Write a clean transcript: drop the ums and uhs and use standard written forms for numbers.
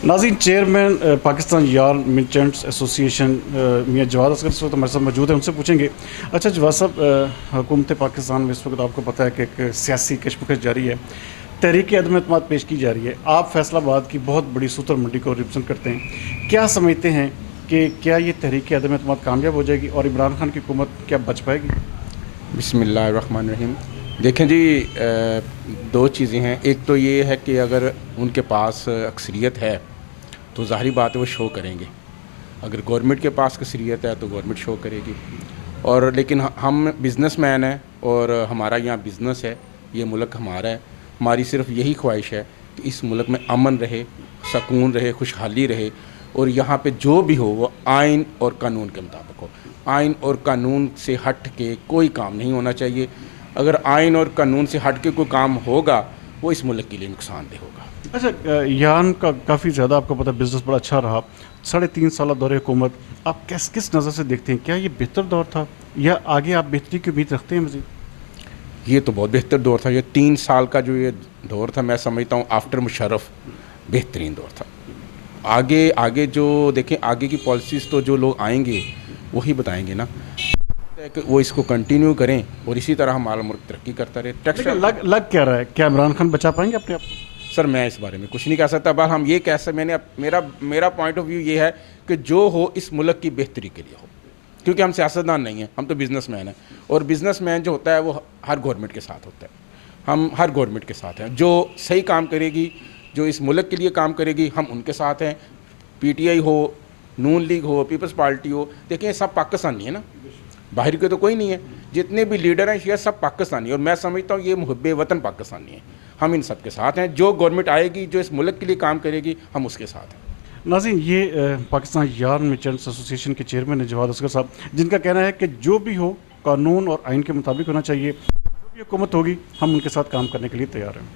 नाज़रीन, chairman Pakistan yarn merchants association मियाँ जवाद असगर इस वक्त हमारे साथ मौजूद है, उनसे पूछेंगे। अच्छा जवाद साहब, हुकूमत पाकिस्तान में इस वक्त आपको पता है कि एक सियासी कशमकश जारी है, तहरीक अदम एतमाद पेश की जा रही है। आप फैसलाबाद की बहुत बड़ी सूतर मंडी को रिप्रेजेंट करते हैं, क्या समझते हैं कि क्या ये तहरीक अदम एतमाद कामयाब हो जाएगी और इमरान खान की हुकूमत क्या बच पाएगी? बिस्मिल्लाहिर्रहमानिर्रहीम। देखें जी, दो चीज़ें हैं। एक तो ये है कि अगर उनके पास अक्सरियत है तो ज़ाहिरी बात है वो शो करेंगे। अगर गवर्नमेंट के पास अक्सरियत है तो गवर्नमेंट शो करेगी। और लेकिन हम बिज़नेसमैन हैं और हमारा यहाँ बिज़नेस है, ये मुल्क हमारा है। हमारी सिर्फ यही ख्वाहिश है कि इस मुल्क में अमन रहे, सकून रहे, खुशहाली रहे और यहाँ पे जो भी हो वो आइन और कानून के मुताबिक हो। आइन और कानून से हट के कोई काम नहीं होना चाहिए। अगर आइन और कानून से हट के कोई काम होगा वो इस मुल्क के लिए नुकसानदेह होगा। अच्छा, यान का काफ़ी ज़्यादा आपको पता है बिज़नेस बड़ा अच्छा रहा, 3.5 साल दौरे हुकूमत, आप किस नज़र से देखते हैं? क्या ये बेहतर दौर था या आगे आप बेहतरी की उम्मीद रखते हैं मज़ीद? ये तो बहुत बेहतर दौर था। ये 3 साल का जो ये दौर था, मैं समझता हूँ आफ्टर मुशर्रफ बेहतरीन दौर था। आगे जो देखें, आगे की पॉलिसीज़ तो जो लोग आएंगे वही बताएंगे ना कि वो इसको कंटिन्यू करें और इसी तरह हमारा मुल्क तरक्की करता रहे। लेकिन लग क्या रहा है, क्या इमरान खान बचा पाएंगे अपने आप को? सर मैं इस बारे में कुछ नहीं कह सकता, बस हम ये कह सकते, मेरा पॉइंट ऑफ व्यू ये है कि जो हो इस मुल्क की बेहतरी के लिए हो, क्योंकि हम सियासतदान नहीं हैं, हम तो बिज़नेसमैन हैं। और बिज़नेसमैन जो होता है वो हर गवर्नमेंट के साथ होता है। हम हर गवर्नमेंट के साथ हैं, जो सही काम करेगी, जो इस मुल्क के लिए काम करेगी, हम उनके साथ हैं। PTI हो, नून लीग हो, पीपल्स पार्टी हो, देखिए सब पाकिस्तानी है ना, बाहर के तो कोई नहीं है। जितने भी लीडर हैं ये सब पाकिस्तानी, और मैं समझता हूँ ये मुहब्बे वतन पाकिस्तानी है। हम इन सब के साथ हैं। जो गवर्नमेंट आएगी, जो इस मुल्क के लिए काम करेगी, हम उसके साथ हैं। नाज़रीन, ये पाकिस्तान यार्न मर्चेंट्स एसोसिएशन के चेयरमैन हैं जवाद असगर साहब, जिनका कहना है कि जो भी हो कानून और आइन के मुताबिक होना चाहिए। जो भी हुकूमत होगी हम उनके साथ काम करने के लिए तैयार हैं।